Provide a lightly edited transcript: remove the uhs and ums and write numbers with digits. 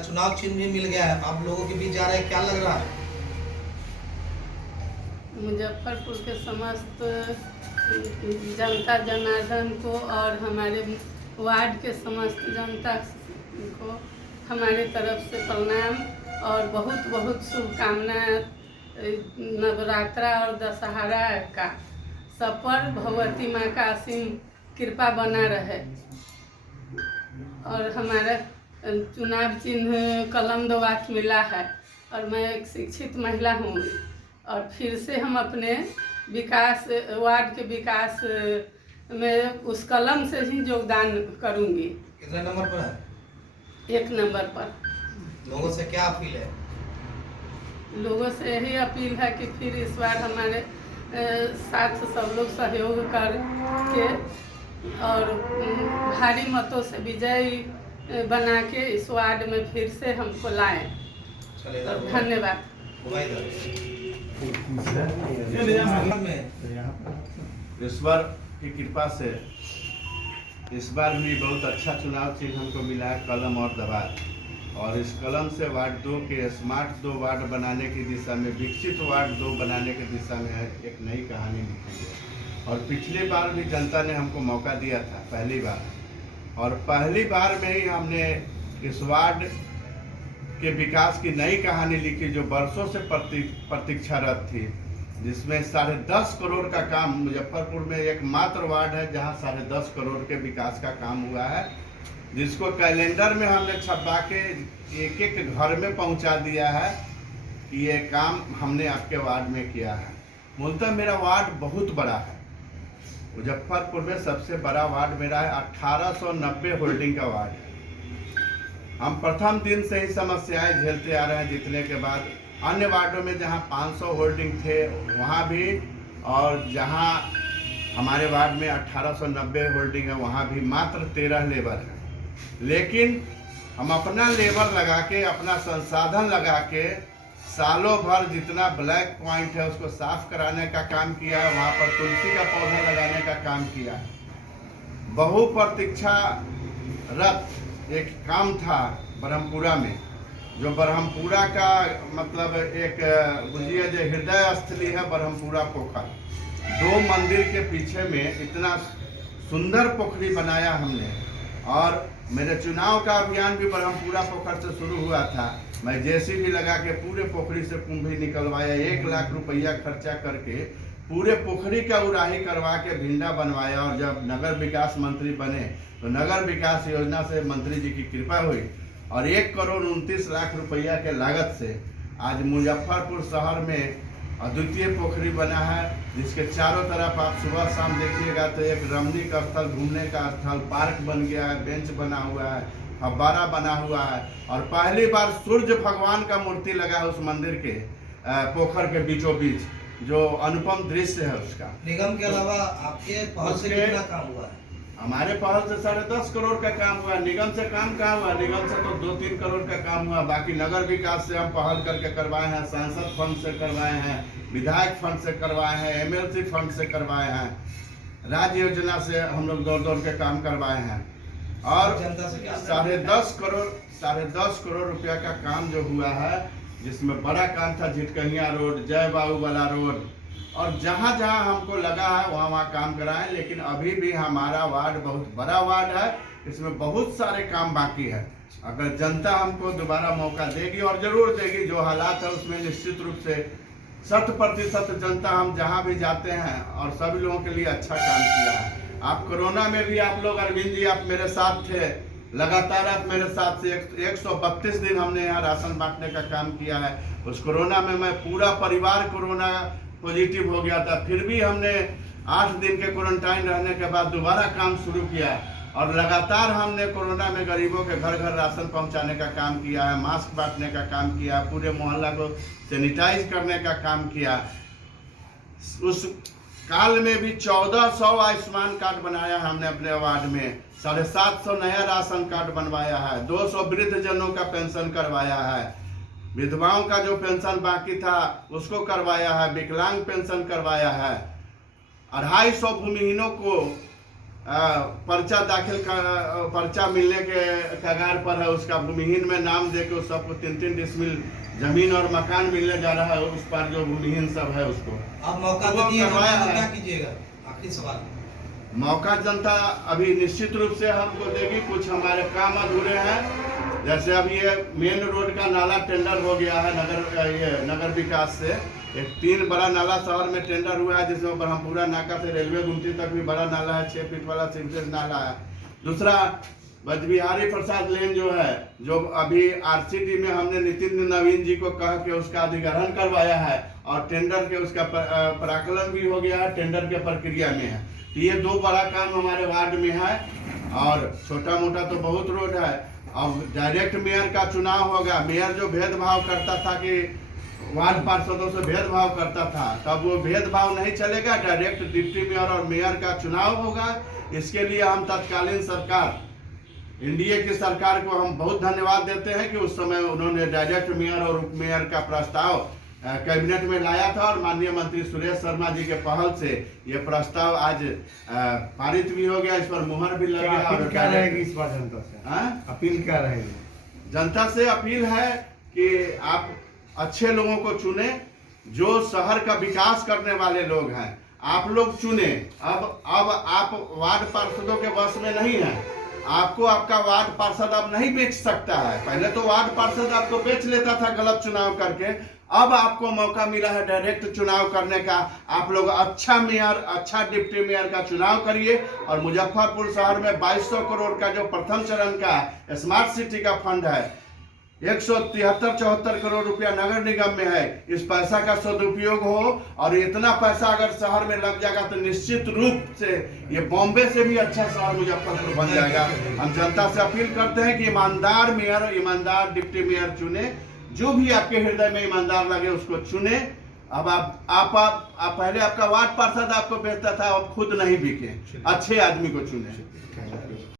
चुनाव चिन्ह भी मिल गया है, आप लोगों के बीच जा रहे हैं, क्या लग रहा है? मुजफ्फरपुर के समस्त जनता जनार्दन को और हमारे वार्ड के समस्त जनता को हमारे तरफ से प्रणाम और बहुत बहुत शुभकामनाएं। नवरात्रा और दशहरा का सब पर भगवती माँ का असीम कृपा बना रहे। और हमारा चुनाव चिन्ह कलम 2 वाट मिला है और मैं एक शिक्षित महिला हूँ और फिर से हम अपने विकास वार्ड के विकास में उस कलम से ही योगदान करूँगी। कितने नंबर पर है? 1 नंबर पर। लोगों से क्या अपील है? लोगों से यही अपील है कि फिर इस बार हमारे साथ सब लोग सहयोग कर के और भारी मतों से विजयी बना के इस वार्ड में फिर से हमको लाएं। धन्यवाद। ईश्वर की कृपा से इस बार भी बहुत अच्छा चुनाव चिन्ह हमको मिला है, कलम और दवात। और इस कलम से वार्ड 2 के स्मार्ट 2 वार्ड बनाने की दिशा में, विकसित वार्ड 2 बनाने की दिशा में एक नई कहानी लिखी है। और पिछली बार भी जनता ने हमको मौका दिया था, पहली बार, और पहली बार में ही हमने इस वार्ड के विकास की नई कहानी लिखी जो वर्षों से प्रतीक्षारत थी, जिसमें 10.5 करोड़ का काम। मुजफ्फरपुर में एकमात्र वार्ड है जहां 10.5 करोड़ के विकास का काम हुआ है, जिसको कैलेंडर में हमने छपवा के एक एक घर में पहुंचा दिया है कि ये काम हमने आपके वार्ड में किया है। मूलतः मेरा वार्ड बहुत बड़ा है, मुजफ्फरपुर में सबसे बड़ा वार्ड मेरा है। 1890 होल्डिंग का वार्ड है। हम प्रथम दिन से ही समस्याएं झेलते आ रहे हैं जीतने के बाद। अन्य वार्डों में जहां 500 होल्डिंग थे वहां भी, और जहां हमारे वार्ड में 1890 होल्डिंग है वहां भी मात्र 13 लेबर है। लेकिन हम अपना लेबर लगा के, अपना संसाधन लगा के सालों भर जितना ब्लैक पॉइंट है उसको साफ कराने का काम किया है। वहाँ पर तुलसी का पौधा लगाने का काम किया है। बहुप्रतीक्षारत एक काम था ब्रह्मपुरा में, जो ब्रह्मपुरा का मतलब एक बुझिए जो हृदय स्थली है ब्रह्मपुरा पोखर। 2 मंदिर के पीछे में इतना सुंदर पोखरी बनाया हमने। और मेरे चुनाव का अभियान भी ब्रह्मपुरा पोखर से शुरू हुआ था। मैं जेसीबी लगा के पूरे पोखरी से कुंभी निकलवाया, 1 लाख रुपया खर्चा करके पूरे पोखरी का उड़ाही करवा के भिंडा बनवाया। और जब नगर विकास मंत्री बने तो नगर विकास योजना से मंत्री जी की कृपा हुई और 1 करोड़ 29 लाख रुपया के लागत से आज मुजफ्फरपुर शहर में अद्वितीय पोखरी बना है, जिसके चारों तरफ आप सुबह शाम देखिएगा तो एक रमणीक स्थल, घूमने का स्थल, पार्क बन गया है, बेंच बना हुआ है, फव्वारा बना हुआ है। और पहली बार सूर्य भगवान का मूर्ति लगा है उस मंदिर के पोखर के बीचों बीच, जो अनुपम दृश्य है उसका। निगम के अलावा आपके पहल से कितना काम हुआ है? हमारे पहल से 10.5 करोड़ का काम हुआ। निगम से काम कहाँ हुआ? निगम से तो 2-3 करोड़ का काम हुआ। बाकी नगर विकास से हम पहल करके करवाए हैं, सांसद फंड से करवाए हैं, विधायक फंड से करवाए हैं, एमएलसी फंड से करवाए हैं, राज्य योजना से हम लोग दौड़ के काम करवाए हैं। और 10.5 करोड़ रुपया का काम जो हुआ है, जिसमें बड़ा काम था झिटकहिया रोड, जय बाबूवाला रोड, और जहाँ जहाँ हमको लगा है वहाँ वहाँ काम कराएं। लेकिन अभी भी हमारा वार्ड बहुत बड़ा वार्ड है, इसमें बहुत सारे काम बाकी है। अगर जनता हमको दोबारा मौका देगी, और जरूर देगी, जो हालात है उसमें निश्चित रूप से 100% जनता हम जहाँ भी जाते हैं और सभी लोगों के लिए अच्छा काम किया है। आप कोरोना में भी आप लोग, अरविंद जी आप मेरे साथ थे, लगातार आप मेरे साथ से 132 दिन हमने यहाँ राशन बांटने का काम किया है। उस कोरोना में मैं पूरा परिवार कोरोना पॉजिटिव हो गया था, फिर भी हमने 8 दिन के क्वारंटाइन रहने के बाद दोबारा काम शुरू किया और लगातार हमने कोरोना में गरीबों के घर घर राशन पहुंचाने का काम किया है, मास्क बांटने का काम किया, पूरे मोहल्ला को सैनिटाइज करने का काम किया। उस काल में भी 1400 आयुष्मान कार्ड बनाया हमने अपने वार्ड में, 750 नया राशन कार्ड बनवाया है, 200 वृद्ध जनों का पेंशन करवाया है, विधवाओं का जो पेंशन बाकी था उसको करवाया है, विकलांग पेंशन करवाया है, 250 भूमिहीनों को पर्चा पर्चा मिलने के कगार पर है, उसका भूमिहीन में नाम दे के सबको 3-3 डिसमिल जमीन और मकान मिलने जा रहा है, उस पर जो भूमिहीन सब है उसको आप मौका वो दीजिए, करवाया है। क्या कीजिएगा? आखिरी सवाल। मौका जनता अभी निश्चित रूप से हमको देगी। कुछ हमारे काम अधूरे हैं, जैसे अभी ये मेन रोड का नाला टेंडर हो गया है नगर विकास से। एक 3 बड़ा नाला शहर में टेंडर हुआ है, जिसमें ब्रह्मपुरा नाका से रेलवे गुमटी तक भी बड़ा नाला है, 6 फीट वाला सिंटेज नाला है। दूसरा बजबिहारी प्रसाद लेन जो है, जो अभी आरसीडी में हमने नितिन नवीन जी को कह के उसका अधिग्रहण करवाया है और टेंडर के उसका पराकलन भी हो गया है, टेंडर के प्रक्रिया में है। तो ये 2 बड़ा काम हमारे वार्ड में है और छोटा मोटा तो बहुत रोड है। अब डायरेक्ट मेयर का चुनाव होगा। मेयर जो भेदभाव करता था कि वार्ड पार्षदों से भेदभाव करता था, तब वो भेदभाव नहीं चलेगा। डायरेक्ट डिप्टी मेयर और मेयर का चुनाव होगा। इसके लिए हम तत्कालीन सरकार, एनडीए की सरकार को हम बहुत धन्यवाद देते हैं कि उस समय उन्होंने डायरेक्ट मेयर और उप मेयर का प्रस्ताव कैबिनेट में लाया था और माननीय मंत्री सुरेश शर्मा जी के पहल से ये प्रस्ताव आज पारित भी हो गया, इस पर मुहर भी लग गया। अपील क्या रहेगी इस बार जनता से? अपील क्या रहेगी? जनता से अपील है कि आप अच्छे लोगों को चुने, जो शहर का विकास करने वाले लोग हैं, आप लोग चुने। अब आप वार्ड पार्षदों के बस में नहीं है। आपको आपका वार्ड पार्षद अब नहीं बेच सकता है। पहले तो वार्ड पार्षद आपको बेच लेता था गलत चुनाव करके, अब आपको मौका मिला है डायरेक्ट चुनाव करने का। आप लोग अच्छा मेयर, अच्छा डिप्टी मेयर का चुनाव करिए और मुजफ्फरपुर शहर में 2200 करोड़ का जो प्रथम चरण का स्मार्ट सिटी का फंड है, 173-74 करोड़ रुपया नगर निगम में है। इस पैसा का सदुपयोग हो और इतना पैसा अगर शहर में लग जाएगा तो निश्चित रूप से ये बॉम्बे से भी अच्छा शहर मुजफ्फरपुर बन जाएगा। हम जनता से अपील करते हैं कि ईमानदार मेयर, ईमानदार डिप्टी मेयर चुने। जो भी आपके हृदय में ईमानदार लगे उसको चुने। अब आप पहले आपका वार्ड पार्षद आपको बेचता था, अब खुद नहीं बिके, अच्छे आदमी को चुने।